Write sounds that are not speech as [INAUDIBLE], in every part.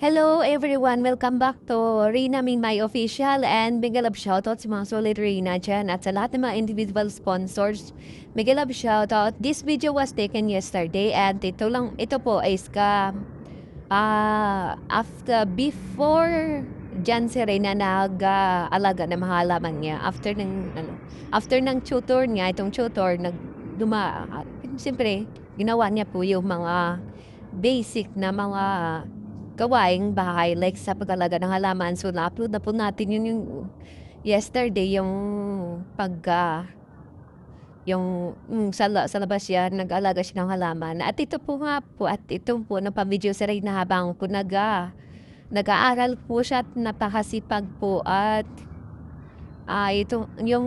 Hello everyone! Welcome back to Rina Min My Official and big love shoutout sa mga solid Rina dyan at sa lahat ng mga individual sponsors. Big love shoutout. This video was taken yesterday and ito lang, ito po is ka ah after, before dyan si Rina nag-alaga ng mga halaman niya after ng ano, after ng tutor niya, itong tutor nag duma, ah, siyempre ginawa niya po yung mga basic na mga gawaing bahay like sa pag-alaga ng halaman. So, na-upload na po natin yun yung yesterday, yung pag ah, yung mm, sa, sa labas siya, nag-alaga siya ng halaman. At ito po nga po, at ito po, napamidyo sa rin na habang po nag, ah, nag-aaral po siya at napakasipag po at ah ito, yung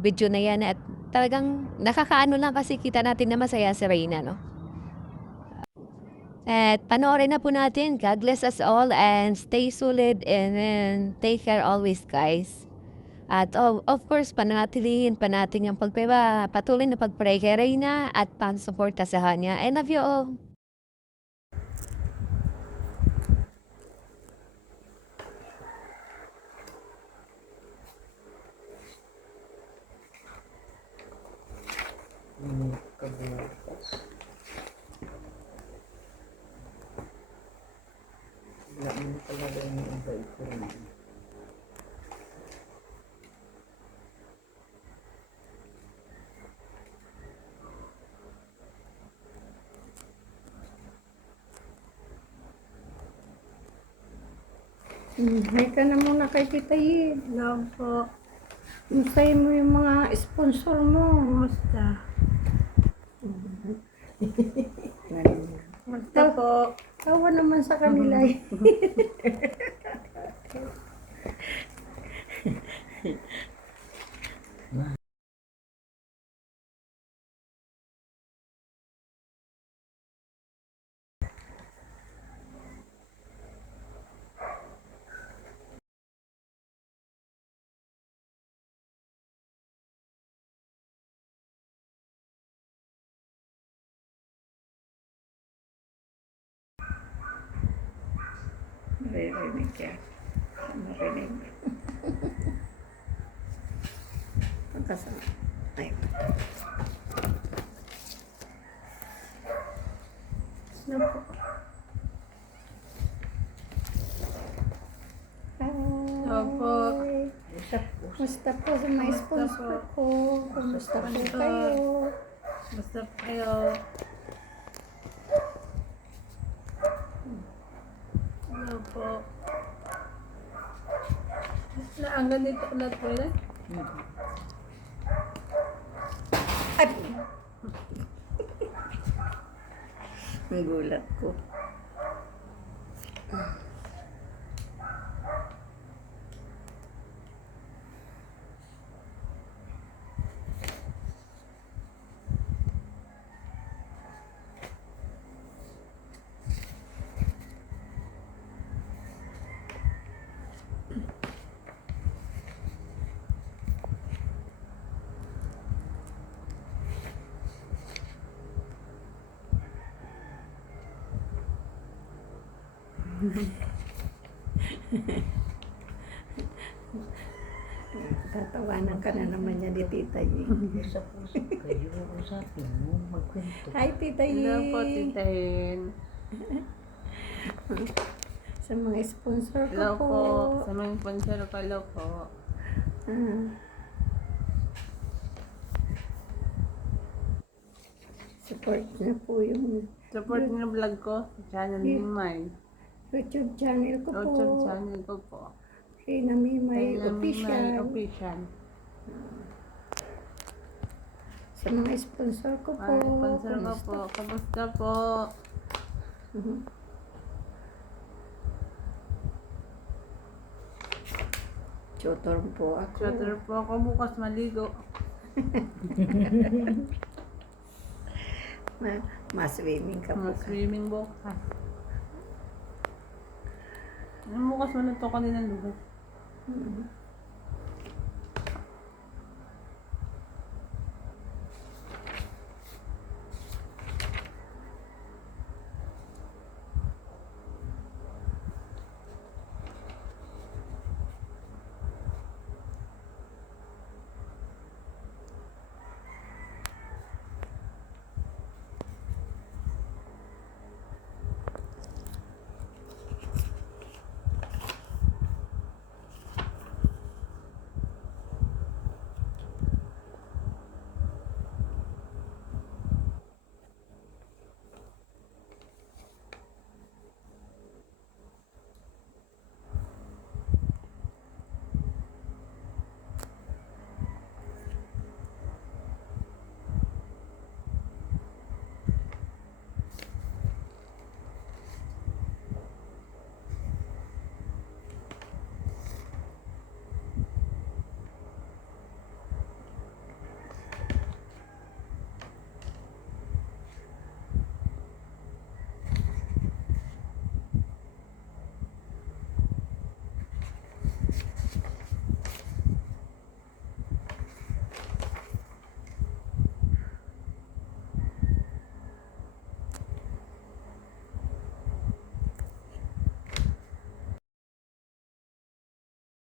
video na yan at talagang nakakaano lang kasi kita natin na masaya si Reyna, no? At panoorin na po natin. God bless us all and stay solid and then take care always guys. At oh, of course, panatilihin pa natin yung pagpeba, patuloy na pagpray kay Reyna at pan-suporta sa kanya. I love you all. Mo talaga yung ibay ko rin. May ka na muna kay Tita Yi. Love po. Mustahin mo yung mga sponsor mo. Kumusta? [LAUGHS] Kumusta po? Kawa naman sa kanila [LAUGHS] Maririnig ka. Marinig. Pagkasama. Ay. Ano po? Opo. Kumusta po sa mga Kumusta sponsor ko? Kumusta po Kumusta? kayo? Kumusta po kayo? Ano po? Na, ang ganito po yun? Ay! [LAUGHS] Ang gulat ko. [LAUGHS] Tatawanan ka na naman niya ni Tita Yi. Usap-usap kayo, usapin mo, magkwento. Hi, Tita Yi. Hello po, titahin. Sa mga sponsor ko Hello po. Sa mga sponsor ko, hello po. Ah. Support na po yung Support niyo vlog ko sa channel ni May. YouTube channel ko po. YouTube channel ko po. Rina Mimay May Official. Official. Sa mga sponsor ko po. Ay, sponsor ko po. Kamusta po? Mhm. Tutor po ako. Shooter po ako bukas maligo. [LAUGHS] Ma, ma-swimming ka po. Mga swimming bukas. Ano bukas man ito kanina lugar? Mhm.